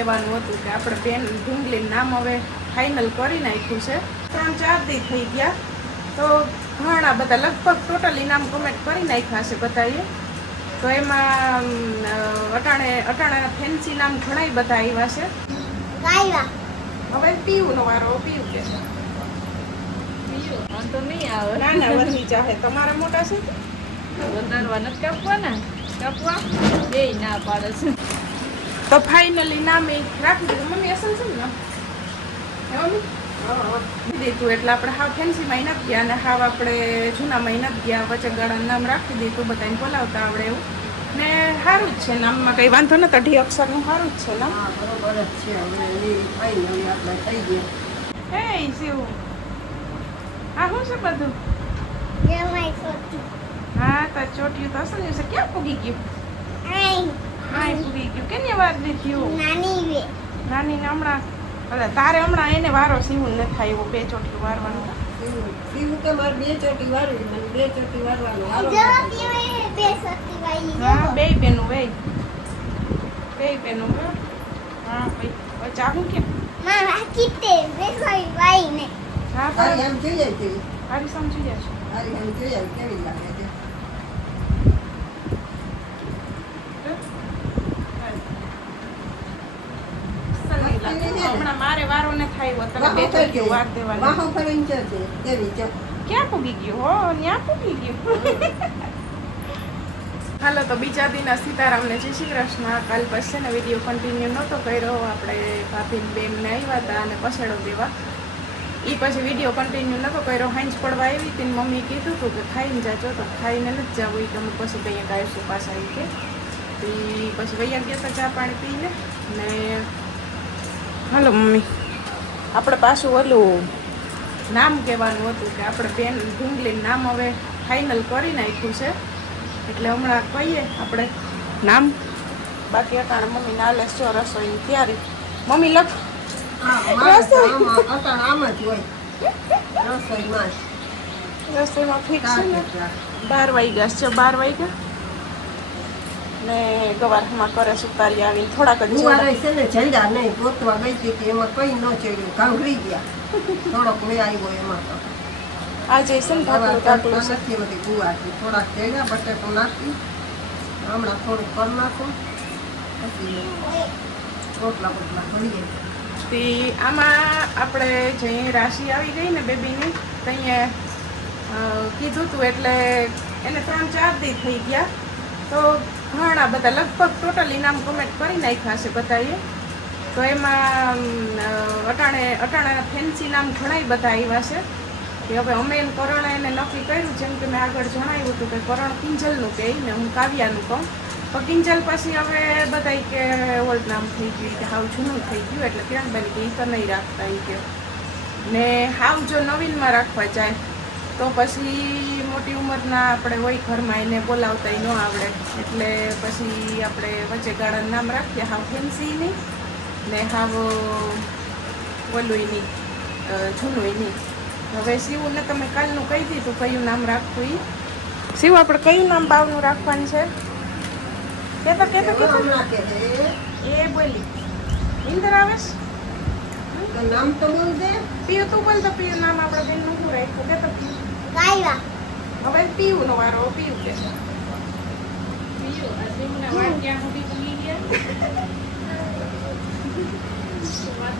કહેવાનું હતું કે આપણે બેન ઢુંગલીનું નામ હવે ફાઇનલ કરી નાખ્યું છે. 3-4 દી થઈ ગયા તો ઘણા બધા લગભગ ટોટલી નામ કમેન્ટ કરી નાખ્યા છે બધાએ. તો એમાં અટાણા ફેન્સી નામ ઘણાય બધા આવ્યા છે. હવે પીયુનો વારો. પીયુ કે છે તો નહીં આવે. ના ના વધી ચાહે તમારા મોટા છે વધારવા નથી કાપવાના. કાપવા બે ના પાડે છે. તો ફાઇનલી નામ એ રાખી દીધું. મમ્મી અસલ છે ને દીધું એટલે આપણે હાવ ફેન્સીમાં નથી ગયા અને હાવ આપણે જૂનામાં નથી ગયા. વચ્ચે ગાળાનું નામ રાખી દીધું. બધાને બોલાવતા આવડે એવું ને સારું જ છે. નામમાં કંઈ વાંધો નથી. 2 અક્ષરનું સારું જ છે નામ. બરોબર જ છે. હવે ફાઇનલી આપણે થઈ ગયા. એ શિવ હા શું છે બધું? હા તો ચોટ્યું તો અસલ છે. ક્યાં પૂગી ગયું? હા પૂગી ગયું. કેની વાર લીધું? નાની ને હમણાં તારે હમણાં એને વારો સીવું ન થાય એવો 2 ચોટીયું વારવાનું. પીવું કે મારે 2 ચોટી વારવી. મને 2 ચોટી વારવાનું. હા બે બેનું બે બેનું. હા ભાઈ ચાહું કેમ? હા તારી આમ જોઈ જાય તેવી. સારી સમજી જશે. તારી આમ જોઈ જાય કેવી લાગે છે. હમણાં મારે વારો ને થાય તમે 2 ચોટીયું વાર દેવાની. વાહો કરીને છે દેવી છે. ક્યાં પૂગી ગયું? હો ત્યાં પૂગી ગયું. હાલો તો બીજા દિના સીતારામને જય શ્રી કૃષ્ણ. કાલ પછી છે ને વિડીયો કન્ટિન્યુ નહોતો કર્યો. આપણે ભાભીને બેનને આવ્યા હતા અને પછેડો દેવા. એ પછી વિડીયો કન્ટિન્યુ નહોતો કર્યો. હાંજ પડવા આવી હતી ને મમ્મીએ કીધું હતું કે ખાઈને જાજો તો ખાઈને નથી જવું. એ તમે પછી કંઈક આવીશું પાછા આવી કે પછી વૈયા ગયા હતા ચા પાણી પીને. ને હાલો મમ્મી આપણે પાછું ઓલું નામ કહેવાનું હતું કે આપણે બેન ઢુંગલીનું નામ હવે ફાઇનલ કરી નાખ્યું છે. એટલે હમણાં કહીએ આપણે નામ. બાકી અટાણે મમ્મી નાલે જો રસોઈની તૈયારી. મમ્મી લખ આમ જ હોય રસોઈમાં. રસોઈમાં ફિક્સ છે ને 12 વાગ્યા છે. 12 વાગ્યા ને ગવારમાં કરે સુતારી આવી થોડાક જ ગુવારે છે ને જલ્યા નહીં. ગોતવા ગઈ હતી એમાં કઈ ન ચડ્યું. ઘાંઘરી ગયા. થોડોક મેં આવ્યો એમાં તો. આજે છે ને ઢાકલું નથી બધી ગુવારથી થોડાક ચડ્યા. બટેટું નાખી હમણાં થોડુંક કરી નાખું પછી રોટલા બોટલા ભરીએ. તે આમાં આપણે જે રાશિ આવી ગઈ ને બેબીની ત્યાં કીધું હતું એટલે એને 3-4 દી થઈ ગયા. તો ઘણા બધા લગભગ ટોટલી નામ કમેન્ટ કરી નાખ્યા છે બધાએ. તો એમાં અટાણા ફેન્સી નામ ઘણાય બધા આવ્યા છે. કે હવે અમે કરણે એને નક્કી કર્યું. જેમ કે મેં આગળ જણાવ્યું હતું કે કરણ કિંજલનું કહે ને હું કાવ્યાનું કહું. પણ કિંજલ પછી હવે બધા કે ઓલ્ડ નામ થઈ ગયું કે હાવ જૂનું થઈ ગયું. એટલે ક્યાં બની કે એ તો નહીં રાખતા એ કે ને હાવ જો નવીનમાં રાખવા જાય તો પછી મોટી ઉંમરના આપણે હોય ઘરમાં એને બોલાવતા ન આવડે. એટલે પછી આપણે વચ્ચે ગાળાનું નામ રાખીએ હાવ ફેન્સીની ને હાવ ઓલું નહીં જૂનું નહીં. હવે શિવને તમે કાલનું કહી દીધું કયું નામ રાખવું. એ શિવ આપણે કયું નામ બાવનું રાખવાનું છે? કેતો એ બોલી ઇન્દર આવેશ નામ તો બોલ દે. પીયુ તું બોલ તો પીયુ નામ આપણે બેનનું શું રાખ્યું? કેતો હવે પીયુનો વારો. પીયુ કે છે પીયું આ સિંહના વાળ ક્યાં સુધી પૂગી ગયા?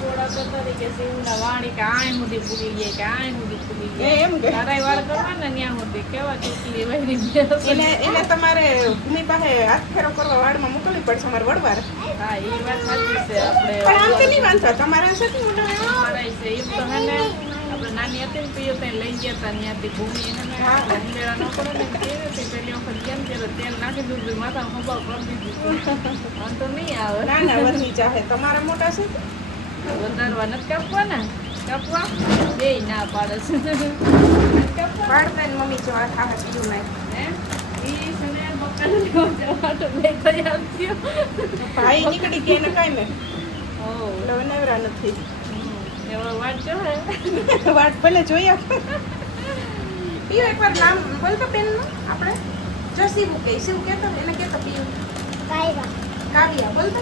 થોડા તો તરીકે સિંહના વાણી કે આય સુધી પૂગી ગયા કે આય સુધી પૂગી ગયા. એમ કે તારા વાળ કરવાના ત્યાં સુધી કેવા ચોટલી વહેરી ગયા. એને તમારે ભૂમિ પાસે હાથ ફેરો કરવા વાળમાં મોકલવી પડશે અમારે વડવાર. હા એ વાત સાચી છે. આપણે પણ આમ તો નહીં વાંધો તમારે છે કે મોટા અમારા છે એમ તો હે ને આપણે નાની હતી ને પીયું ત્યાં લઈ ગયા હતા ત્યાંથી ભૂમિ હે ને ઉંદેડા ન પડે ને કેવી હતી પેલી વખત કેમ કે તેલ નાખી દીધું માથા ખંભાવ કરી દીધું. વાંધો નહીં આવે. ના ના વધી ચાહે તમારા મોટા છે વધારવા નથી કાપવાના. કાપવા બે ના પાડે છે. પાડતા ને મમ્મી જો આ ખાવા પીયું નહીં. ઈ છે ને બકાલો લેવા જવા બે તૈયાર થયો. ભાઈ નીકળી ગયા એને કાંઈ મેં ઓ એટલે નવરા નથી. એવા વાત જો હે વાત ભલે જોઈ આપણે. પીયું એકવાર નામ બોલતો બેનનું આપણે જો શિવું કે શિવ કહેતો એને કહેતો પીયું કાવ્યા બોલતો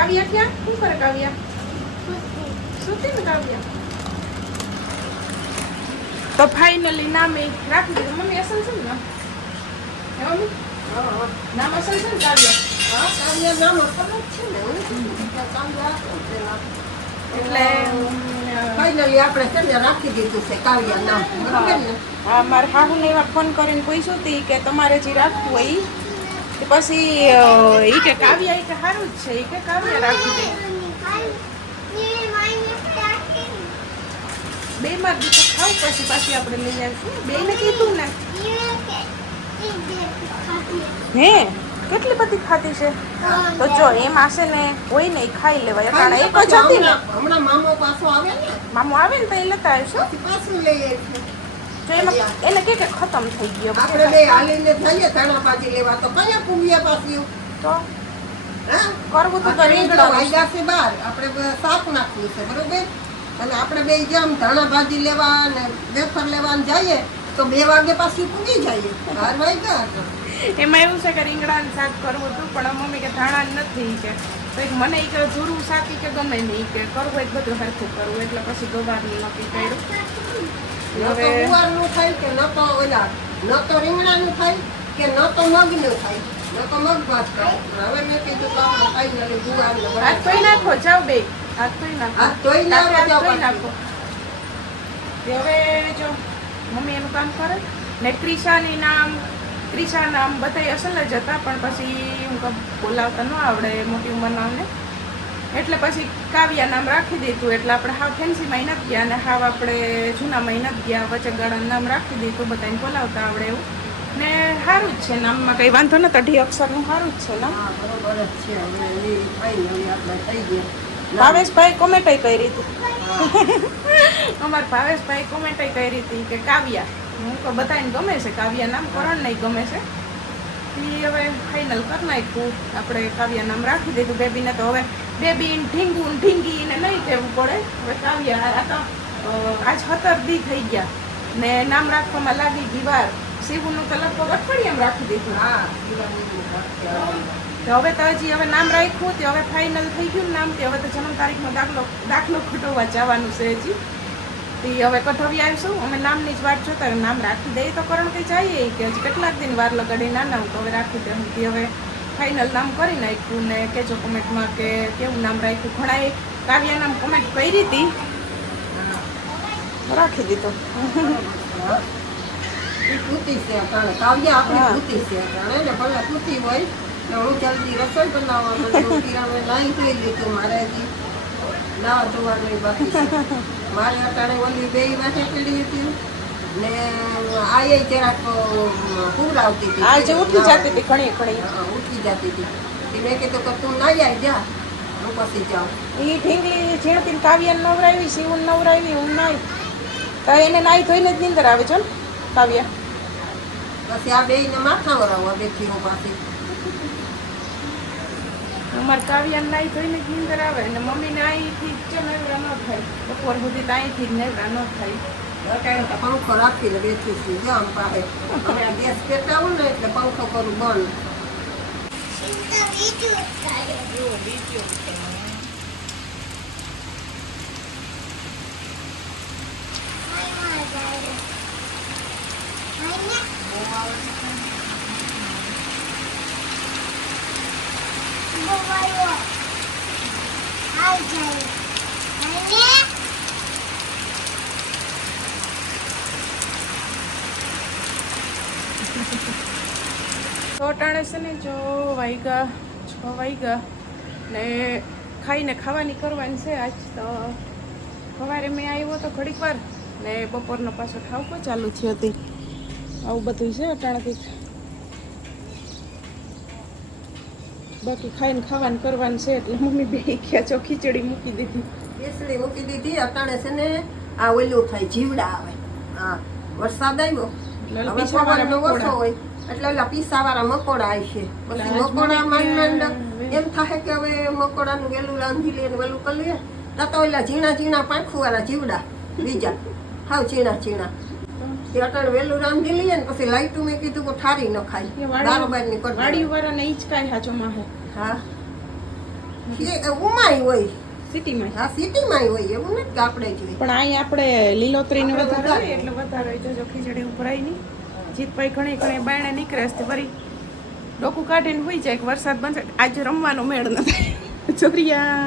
કાવ્યા ક્યાં શું કરે કાવ્યા સુતી ને કાવ્યા તો ફાઇનલી નામે રાખી દીધું મમ્મી અસલ છે ને નામ હે મમ્મી નામ અસલ છે ને કાવ્યા હા કાવ્યા નામ અસલ જ છે ને કાવ્યા એટલે ફાઇનલી આપણે છે ને રાખી દીધું છે કાવ્યા નામ બરોબર ને હા મારા હાહુને એવા ફોન કરીને પૂછ્યું હતી કે તમારે જે રાખવું હોય ઈ. તો પછી ઈ કે કાવ્યા ઈ કે સારું જ છે ઈ કે કાવ્યા રાખી દે બે માં દીકરો ખાવ પછી પાછી આપણે લઈ આવીશું બે ને કીધું ને હે કેટલી બધી ખાતી છે તો જો એમ આશે ને હોય ને ઈ ખાઈ લેવાય કારણ એક જ હતી ને હમણાં મામો પાછો આવે ને મામું આવે ને તો એ લેતા આવશો પછી પાછું લઈ આવીશું જો એમાં એને કે ખતમ થઈ ગયો આપણે બે હાલીને જઈએ ધાણા ભાજી લેવા તો કયા પૂગ્યા પાછી તો હા કરવું તો રીંગણો વાગ્યા છે બાર આપણે શાક નાખવું છે બરોબર અને આપણે બે જેમ ધાણા ભાજી લેવા અને વેફર લેવા જઈએ તો 2 વાગે પાછી પૂગી જઈએ 12 વાગ્યા એમાં એવું છે કે રીંગણાનું શાક કરવું હતું પણ મમ્મી કે ધાણા નથી કે તો એક મને ઈ કે જૂરું શાક ઈ કે ગમે નહીં કે કરવું હોય તો બધું સરખું કરવું એટલે પછી ગવારનું નક્કી કર્યું ન તો ગુવારનું થાય કે ન તો ઓલા ન તો રીંગણાનું થાય કે ન તો મગનું થાય ન તો મગ ભાત થાય હવે મેં કીધું તો આપણે ફાઇનલી ગુવારનું હાથ ધોઈ નાખો જાઓ બે હાથ ધોઈ નાખો હાથ ધોઈ નાખો, હાથ જાઓ ધોઈ પાછી. નાખો તે હવે જો મમ્મી એનું કામ કરે ને ક્રિશાની નામ બધાય અસલ જ હતા પણ પછી હું બોલાવતા ન આવડે મોટી ઉંમરના ને એટલે પછી કાવ્યા નામ રાખી દીધું એટલે આપણે હાવ ફેન્સીમાં નથી ગયા અને હાવ આપણે જૂનામાં નથી ગયા વચ્ચે ગાળાનું નામ રાખી દીધું બધાને બોલાવતા આવડે એવું ને સારું જ છે નામમાં કંઈ વાંધો નથી 2 અક્ષરનું સારું જ છે નામ હા બરોબર જ છે હવે એ ફાઇનલી આપણે થઈ ગયા ભાવેશભાઈ કોમેન્ટય કરી હતી હા. અમારા ભાવેશભાઈ કોમેન્ટય કરી હતી કે કાવ્યા હું તો બધાને ગમે છે કાવ્યા નામ કરણ નહીં ગમે છે એ હવે ફાઇનલ કરી નાખ્યું આપણે કાવ્યા નામ રાખી દીધું બેબીને તો હવે બેબી ઢીંગું ઢીંગીને નહીં કહેવું પડે હવે કાવ્યા આ તો આજ 17 દી થઈ ગયા ને નામ રાખવામાં લાગી ગઈ વાર શિવનું તો લગભગ અઠવાડિયામાં રાખી દીધું હા તો હવે તો હજી હવે નામ રાખ્યું તે હવે ફાઇનલ થઈ ગયું નામ તે હવે તો જન્મ તારીખનો દાખલો ખોટવવા જવાનું છે હજી તે હવે કઢાવી આવીશું અમે નામની જ વાત જોતા નામ રાખી દઈએ તો કરણ કંઈ જઈએ કે હજી કેટલાક દિન વાર લગાડી નાના તો હવે રાખી દે તે હવે ફાઇનલ નામ કરી નાખ્યું ને કહેજો કોમેન્ટમાં કે કેવું નામ રાખ્યું ઘણાએ કાવ્યા નામ કોમેન્ટ કરી હતી રાખી દીધું એ કૂતી છે અટાણે કાવ્યા આપણી કૂતી છે અટાણે ને ભલે કૂતી હોય ને હું જલ્દી રસોઈ બનાવવા માંડું કિરાણે નાહી ધોઈ લીધું મારે હજી નાવા ધોવાનું બાકી છે મારે અટાણે ઓલી 2 વાગે પડી હતી ને આ જરાક પૂરાવતી હતી આજે ઉઠી જતી હતી ઘણી ઘણી ઉઠી જતી હતી મેં કીધું કે તું નાહી આવી જા હું પછી જાઉં એ ઢીંગલી ઝીણતી કાવ્યાને નવરાવી શિવને નવરાવી હું નાઈ તો એને નાઈ ધોઈને જ નીંદર આવે છે ને કાવ્યા પછી આ બેયને માથા વરાવવા બેઠી હું પાછી અમારે કાવ્યાને નાઈ ધોઈને જ નીંદર આવે અને મમ્મીને અહીંથી જ નેવરા ન થાય બપોર સુધી તો અહીંથી જ નેવરા ન થાય અટાણે તો પંખો રાખીને બેઠી છું જો આમ પાસે હવે આ ગેસ પેટાવું ને એટલે પંખો કરું બંધ તો અટાણે છે ને જો વાગ્યા 6 વાગ્યા ને ખાઈને ખાવાની કરવાની છે આજ તો સવારે મેં આવ્યો તો ઘડીક વાર ને બપોરનો પાછો ઠાવકો ચાલુ થયો હતી આવું બધું છે અટાણેથી બાકી ખાઈને ખાવાનું કરવાનું છે એટલે મમ્મી બે ગયા છો ખીચડી મૂકી દીધી બેસડી મૂકી દીધી અટાણે છે ને આ ઓલું થાય જીવડા આવે હા વરસાદ આવ્યો એટલે હવે પીછાવાળા પવનનો ઓછો મકોડા. હોય એટલે ઓલા પીસાવાળા મકોડા આવશે પછી આજ મકોડા મને માંડ કે- એમ થાય કે હવે મકોડાનું વેલું રાંધી લઈએ ને વેલું કરી લઈએ તો ઓલા ઝીણા ઝીણા પાંખુવાળા જીવડા બીજા હાવ ઝીણા ઝીણા તે અટાણે વેલું રાંધી લઈએ ને પછી લાઈટું મેં કીધું કે ઠારી ન ખાય બારોબારની વાડીયું વાળાને ઈ જ કાંઈ હાચો માહે હા ઉમાય હોય સિટીમાં આ સિટીમાં હોય એવું નથી કે આપણે જોઈએ પણ અહીં આપણે લીલોતરીને આપણે વધારે વધારે. હોય એટલે વધારે હોય જો ખીચડી ઉભરાય નહીં જીતભાઈ ઘણી ઘણી બાયણે નીકળે છે ફરી ડોકું કાઢીને હોઈ જાય કે વરસાદ બનશે આજે રમવાનો મેળ નથી ચોરિયા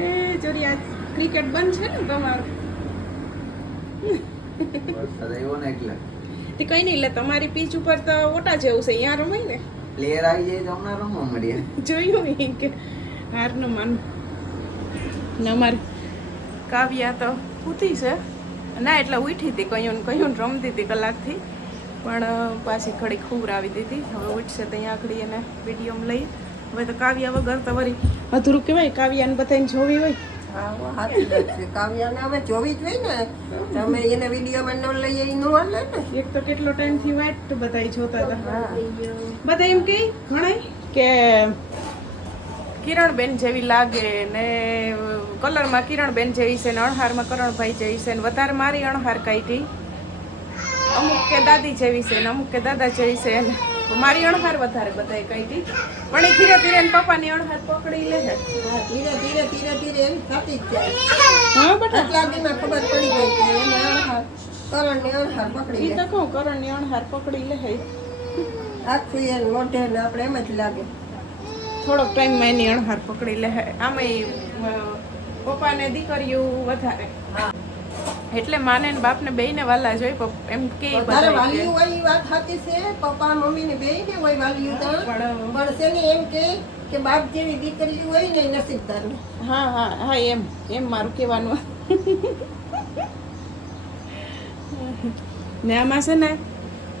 એ ચોરિયા ક્રિકેટ બંધ છે ને તમારું વરસાદ આવ્યો ને એટલે તે કઈ નહીં એટલે તમારી પીચ ઉપર તો ઓટા જેવું છે અહીંયા રમાય ને પ્લેયર આવી જાય તો હમણાં રમવા મળીએ જોયું ઈ કે હાર ન માનું ને અમારી કાવ્યા તો ઉઠી છે ના એટલે ઉઠી હતી કયું રમતી હતી કલાકથી પણ પાછી ઘડી ખુબરાવી દીધી હવે ઉઠશે તો અહીંયા આગળ એને વિડીયોમાં લઈએ હવે તો કાવ્યા વગર તો વળી અધૂરું કહેવાય કાવ્યાને બધાને જોવી હોય હા સાચી વાત છે કાવ્યાને હવે જોવી જ હોય ને તમે એને વિડીયોમાં ન લઈએ એ ન હાલે ને એક તો કેટલો ટાઈમથી વાટ બધાય જોતા હતા હા બધા એમ કહે ઘણાય કે કિરણબેન જેવી લાગે ને કલરમાં કિરણબેન જેવી છે ને અણહારમાં કરણભાઈ જેવી છે ને વધારે મારી અણહાર કાઢી અમુક કે દાદી જેવી છે ને અમુક કે દાદા જેવી છે ને મારી અણહાર વધારે બધાએ કાઢી પણ એ ધીરે ધીરે એને પપ્પાની અણહાર પકડી લે છે હા ધીરે ધીરે ધીરે ધીરે એમ થતી જ જાય હા બેટા આટલા દીમાં ખબર પડી ગઈ કે એને અણહાર કરણની અણહાર પકડી એ લે તો કહું કરણની અણહાર પકડી લે છે આખું એને મોઢે ને આપણે એમ જ લાગે થોડોક ટાઈમમાં એની અણહાર પકડી લે છે આમાંય પપ્પાને દીકરીઓ વધારે એટલે માને ને બાપને બેયને વાલા જોઈ એમ કે વધારે વાલીયું હોય એ વાત સાચી છે પપ્પા મમ્મી ને બેય ને હોય વાલીયું તો પણ છે ને એમ કે બાપ જેવી દીકરી હોય ને એ નસીબદાર ને હા હા હા એમ મારું કહેવાનું ને આમાં છે ને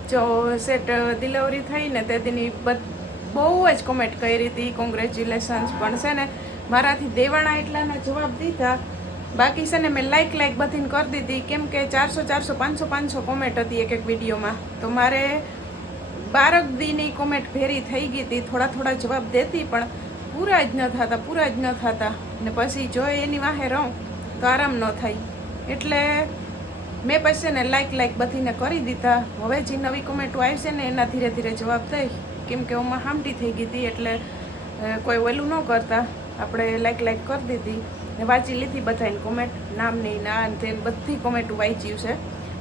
જો સેટ ડિલિવરી થઈ ને તે દીની બહુ જ કોમેન્ટ કરી હતી કોંગ્રેચ્યુલેશન્સ પણ છે ને મારાથી દેવાણા એટલાના જવાબ દીધા બાકી છે ને મેં લાઈક બધીને કરી દીધી કેમ કે 400 500 કોમેન્ટ હતી એક વિડીયોમાં તો મારે 12 દીની કોમેન્ટ ભેરી થઈ ગઈ હતી થોડા જવાબ દેતી પણ પૂરા જ ન થતા ને પછી જો એની વાહે રહું તો આરામ ન થાય એટલે મેં પછી ને લાઈક બધીને કરી દીધા હવે જે નવી કોમેન્ટો આવશે ને એના ધીરે ધીરે જવાબ દઈ કેમ કે ઓમાં હામટી થઈ ગઈ હતી એટલે કોઈ ઓલું ન કરતા આપણે લાઈક કરી દીધી ને વાંચી લીધી બધાની કોમેન્ટ નામની ના તે બધી કોમેન્ટો વાંચ્યું છે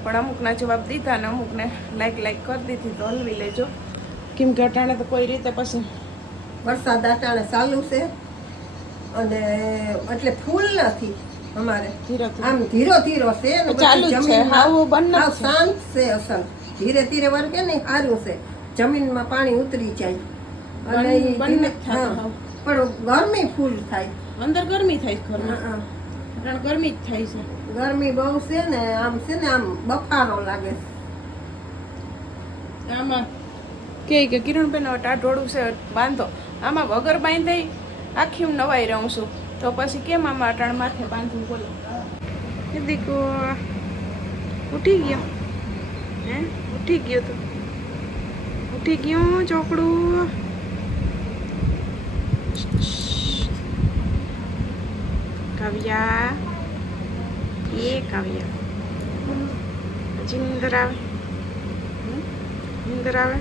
પણ અમુકના જવાબ દીધા ને અમુકને લાઈક કરી દીધી તો હલવી લેજો કેમ કે અટાણે તો કોઈ રીતે પછી વરસાદ અટાણે ચાલુ છે અને એટલે ફૂલ નથી અમારે ધીરે આમ ધીરો છે ને ચાલુ જ છે જમીનમાં હાવ બંધ હાવ શાંત છે અસલ ધીરે વરગે ને સારું છે જમીનમાં પાણી ઉતરી જાય અને ઈ બંધ ધીમે- થતું હા, પણ ગરમી ફૂલ થાય અંદર ગરમી થાય છે ઘરમાં હા, કારણ ગરમી જ થાય છે ગરમી બહુ છે ને આમ બફારો લાગે છે આમાં કે કિરણબેન હવે ટાઢોળું છે બાંધો આમાં વગર બાંધાઈ આખી હું નવાઈ રહું છું તો પછી કેમ આમાં અટાણ માથે બાંધવું બોલો દીકો ઉઠી ગયો હે ઉઠી ગયો તો ઉઠી ગયો ચોકડું કાવ્યા કાવ્યા હજી નીંદર આવે નીંદર આવે